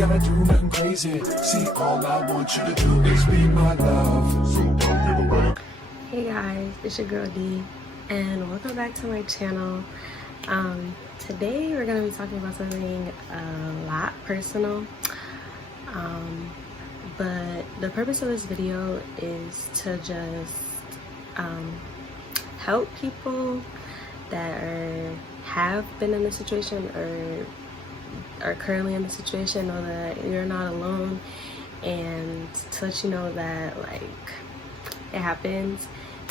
gotta do nothing crazy. See, all I want you to do is be my love. So don't give away. Hey guys, it's your girl D, and welcome back to my channel. Today we're gonna be talking about something a lot personal. But the purpose of this video is to just help people that have been in the situation or are currently in the situation know that you're not alone, and to let you know that like it happens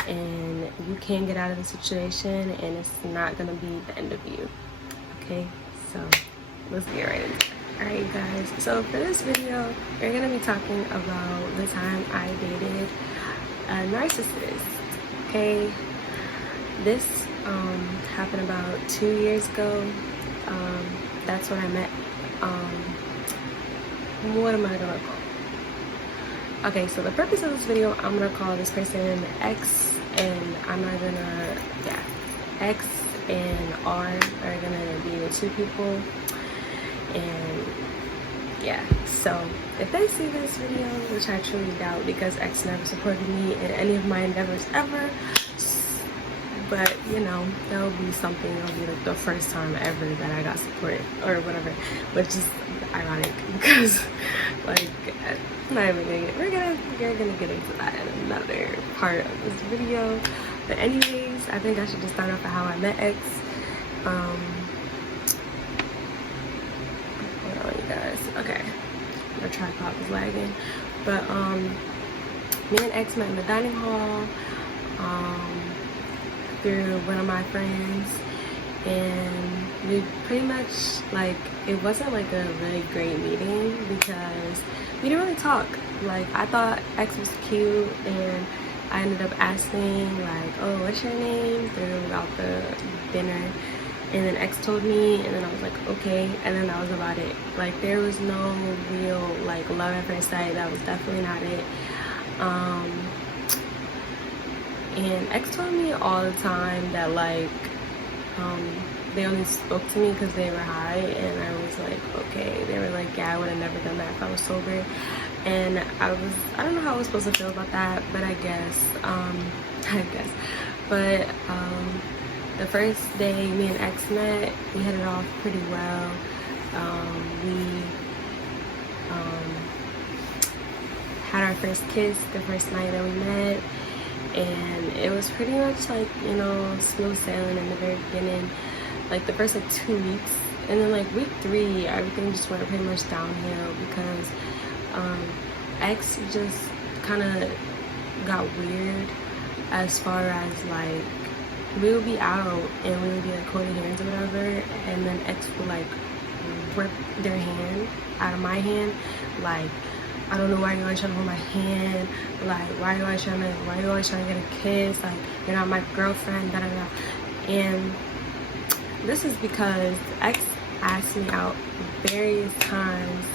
and you can get out of the situation and it's not gonna be the end of you. Okay, so let's get right into it. Alright guys, so for this video we're gonna be talking about the time I dated a narcissist. Okay, this happened about 2 years ago. That's when I met what am I gonna call? Okay, so the purpose of this video, I'm gonna call this person X, and I'm not gonna, yeah, X and R are gonna be the two people. And yeah, so if they see this video, which I truly doubt because X never supported me in any of my endeavors ever, but you know, that'll be something. It'll be like the first time ever that I got support or whatever, which is ironic because like I'm not even gonna get, we're gonna get into that in another part of this video. But anyways, I think I should just start off with how I met X. Hold on, you guys. Okay, my tripod was lagging, but me and X met in the dining hall. Through one of my friends, and we pretty much, like, it wasn't like a really great meeting because we didn't really talk. Like, I thought X was cute, and I ended up asking like, oh, what's your name, throughout the dinner, and then X told me, and then I was like, okay, and then that was about it. Like, there was no real like love at first sight. That was definitely not it. And X told me all the time that like they only spoke to me because they were high, and I was like, okay. They were like, yeah, I would have never done that if I was sober. And I don't know how I was supposed to feel about that, but I guess but the first day me and X met, we hit it off pretty well. We had our first kiss the first night that we met. And it was pretty much like, you know, smooth sailing in the very beginning, like the first like 2 weeks, and then like week 3 everything just went pretty much downhill because X just kind of got weird as far as like we would be out and we would be like holding hands or whatever, and then X would like rip their hand out of my hand, like, I don't know why you're always trying to hold my hand, like, why are you always trying to get a kiss, like, you're not my girlfriend, da da da. And this is because X asked me out various times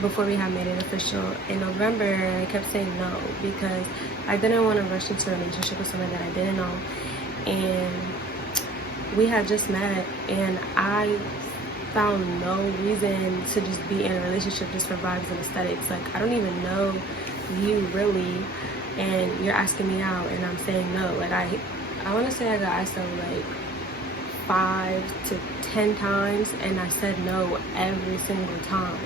before we had made it official. In November, I kept saying no because I didn't want to rush into a relationship with someone that I didn't know. And we had just met, and I found no reason to just be in a relationship just for vibes and aesthetics. Like, I don't even know you really, and you're asking me out and I'm saying no. Like, I want to say I got asked out like 5 to 10 times, and I said no every single time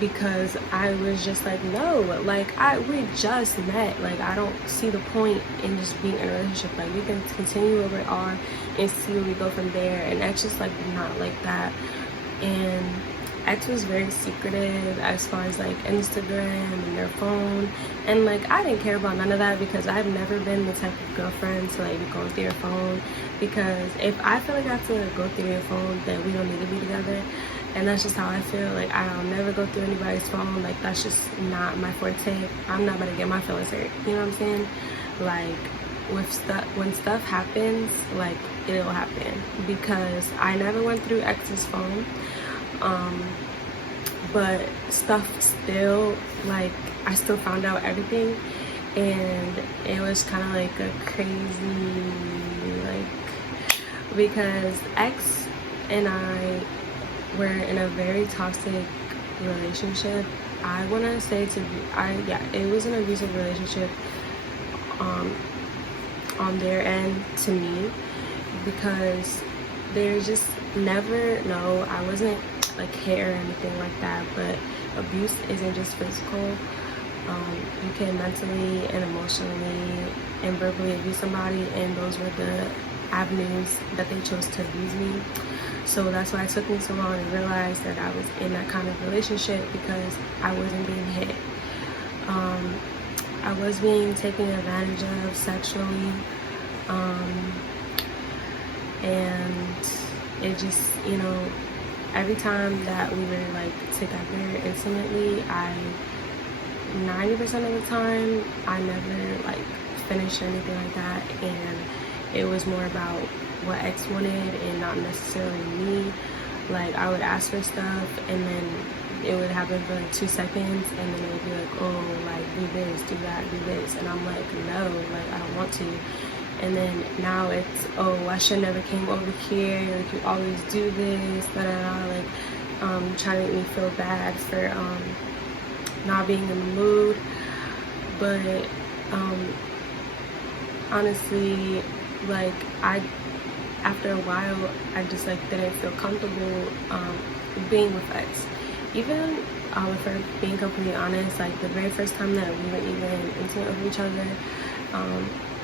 because I was just like, no, like, we just met. Like, I don't see the point in just being in a relationship. Like, we can continue where we are and see where we go from there. And X just like not like that. And X was very secretive as far as like Instagram and their phone, and like I didn't care about none of that because I've never been the type of girlfriend to like go through your phone, because if I feel like I have to go through your phone, then we don't need to be together. And that's just how I feel. Like, I'll never go through anybody's phone. Like, that's just not my forte. I'm not gonna get my feelings hurt, you know what I'm saying? Like, when stuff happens, like, it'll happen, because I never went through X's phone, but stuff still, like, I still found out everything, and it was kind of like a crazy, like, because X and I were in a very toxic relationship. I want to say it was an abusive relationship on their end to me, because there's just never, no, I wasn't like hit or anything like that, but abuse isn't just physical. You can mentally and emotionally and verbally abuse somebody, and those were the avenues that they chose to abuse me. So that's why it took me so long to realize that I was in that kind of relationship, because I wasn't being hit. I was being taken advantage of sexually, and it just, every time that we were like together intimately, 90% of the time, I never like finished or anything like that, and it was more about what X wanted and not necessarily me. Like, I would ask for stuff, and then it would happen for like 2 seconds, and then it would be like, oh, like, do this, do that, do this, and I'm like, no, like, I don't want to. And then now it's, oh, I should never came over here, like, you always do this, da da da, like, trying to make me feel bad for not being in the mood. But honestly, like, after a while, I just like didn't feel comfortable being with X. Even if we're being completely honest, like the very first time that we were even intimate with each other,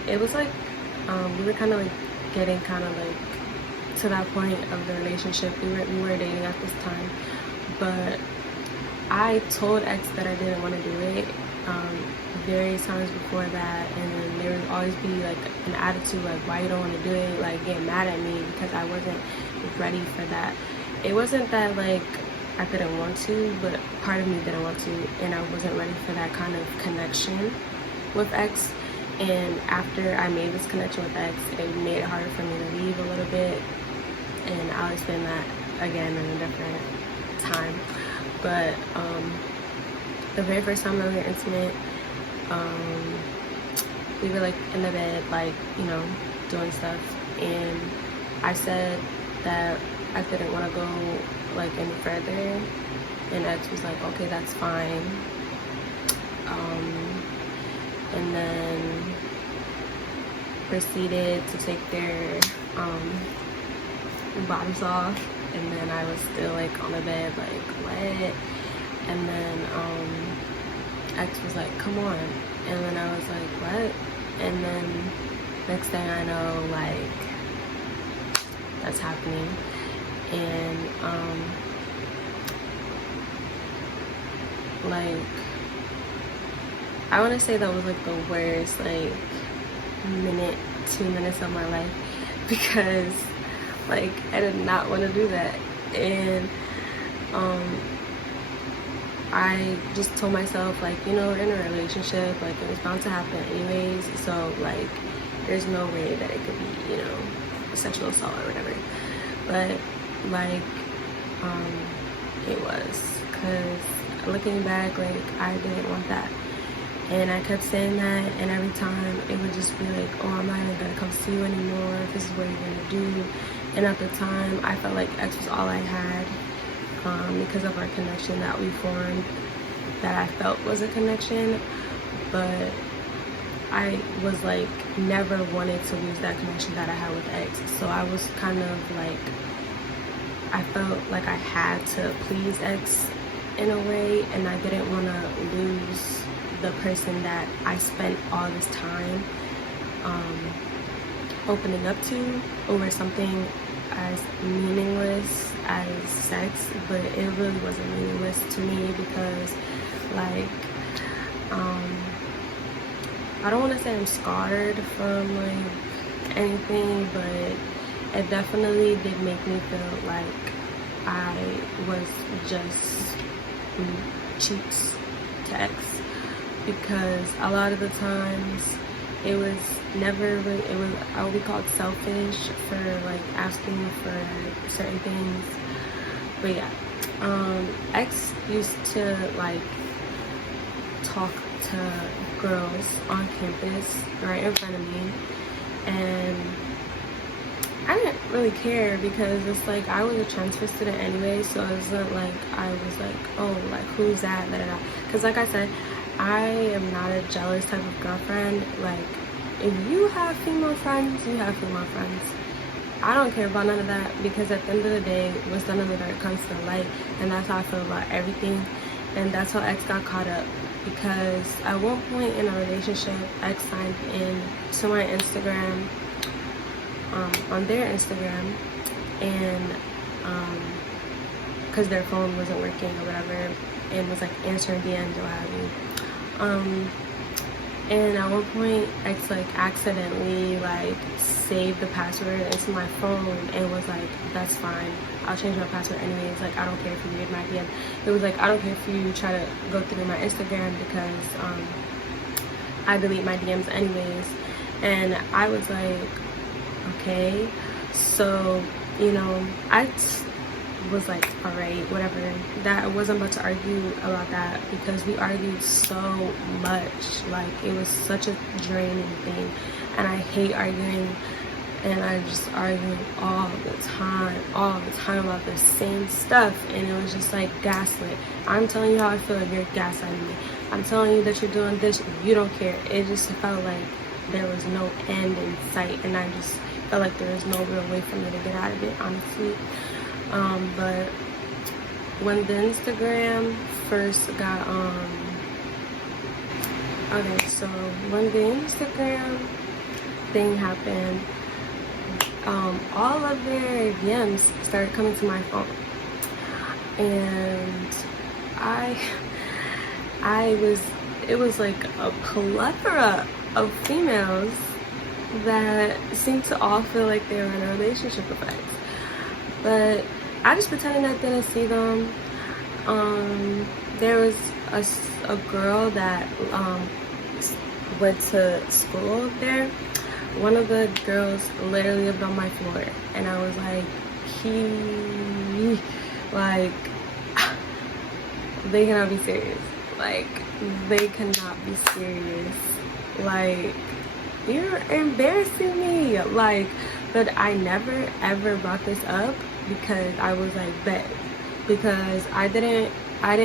it was like we were kind of like getting kind of like to that point of the relationship. We were dating at this time, but I told X that I didn't want to do it various times before that, and then there would always be like an attitude like, why you don't want to do it, like get mad at me because I wasn't ready for that. It wasn't that like I didn't want to, but part of me didn't want to, and I wasn't ready for that kind of connection with X. And after I made this connection with X, it made it harder for me to leave a little bit, and I'll explain that again in a different time. But the very first time that we were intimate, we were like in the bed, like, doing stuff, and I said that I didn't want to go like any further, and X was like, okay, that's fine. And then proceeded to take their bottoms off, and then I was still like on the bed like, what? And then X was like, come on. And then I was like, what? And then next thing I know, like, that's happening. And like, I want to say that was like the worst like 2 minutes of my life, because like I did not want to do that. And I just told myself, like, we're in a relationship, like it was bound to happen anyways, so like there's no way that it could be, sexual assault or whatever. But like it was, because looking back, like I didn't want that. And I kept saying that, and every time it would just be like, oh, I'm not even gonna come see you anymore, this is what you're gonna do. And at the time, I felt like X was all I had, because of our connection that we formed, that I felt was a connection. But I was like, never wanted to lose that connection that I had with X. So I was kind of like, I felt like I had to please X in a way, and I didn't want to lose the person that I spent all this time opening up to over something as meaningless as sex. But it really wasn't meaningless to me, because like I don't want to say I'm scarred from like anything, but it definitely did make me feel like I was just cheats to X, because a lot of the times it was never really, I would be called selfish for like asking for certain things. But yeah, X used to like talk to girls on campus right in front of me, and I didn't really care because it's like I was a transfer student anyway, so it wasn't like I was like, oh, like who's that, da da da. Because like I said, I am not a jealous type of girlfriend. Like, if you have female friends, you have female friends. I don't care about none of that, because at the end of the day, what's done in the dark comes to the light, and that's how I feel about everything. And that's how X got caught up, because at one point in a relationship, X signed in to my Instagram, on their Instagram, and because their phone wasn't working or whatever, and was like answering DMs or what have you. And at one point, X like accidentally like saved the password into my phone and was like, that's fine, I'll change my password anyways, like I don't care if you read my DM. It was like, I don't care if you try to go through my Instagram, because I delete my DMs anyways. And I was like, okay. So, you know, I was like, all right, whatever. That I wasn't about to argue about that, because we argued so much. Like, it was such a draining thing, and I hate arguing. And I just argued all the time about the same stuff, and it was just like gaslit. I'm telling you how I feel, and you're gaslighting me. I'm telling you that you're doing this, you don't care. It just felt like there was no end in sight, and I just felt like there was no real way for me to get out of it, honestly. But when the Instagram first got okay, so when the Instagram thing happened, all of their DMs started coming to my phone, and it was like a plethora of females that seemed to all feel like they were in a relationship with X. But I just pretended I didn't see them. There was a girl that went to school there. One of the girls literally lived on my floor, and I was like, they cannot be serious. Like, they cannot be serious. Like, you're embarrassing me. Like, but I never ever brought this up, because I was like, bet, because I didn't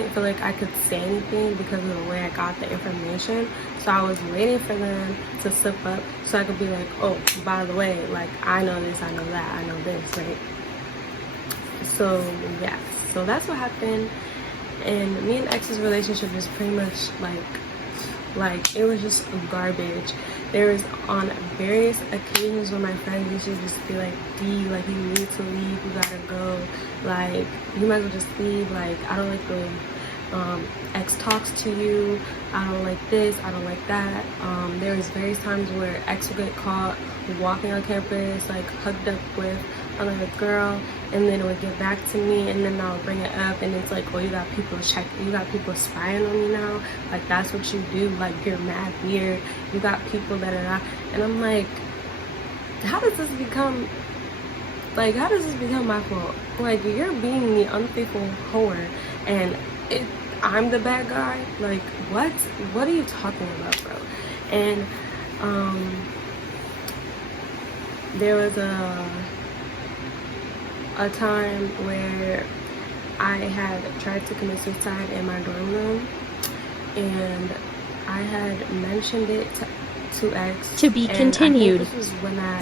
feel like I could say anything because of the way I got the information. So I was waiting for them to slip up so I could be like, oh, by the way, like, I know this, I know that, I know this, right? So yeah, so that's what happened. And me and X's relationship is pretty much like it was just garbage. There was on various occasions when my friends used to just be like, D, like, you need to leave, you gotta go, like, you might as well just leave, like, I don't like the way X talks to you, I don't like this, I don't like that. There was various times where X would get caught walking on campus, like, hugged up with another girl, and then it would get back to me, and then I'll bring it up, and it's like, oh, you got people spying on you now, like, that's what you do, like, you're mad weird, you got people that are not. And I'm like, how does this become my fault? Like, you're being the unfaithful whore, and I'm the bad guy? Like, what are you talking about, bro? And there was a time where I had tried to commit suicide in my dorm room, and I had mentioned it to X. To be continued. This was when I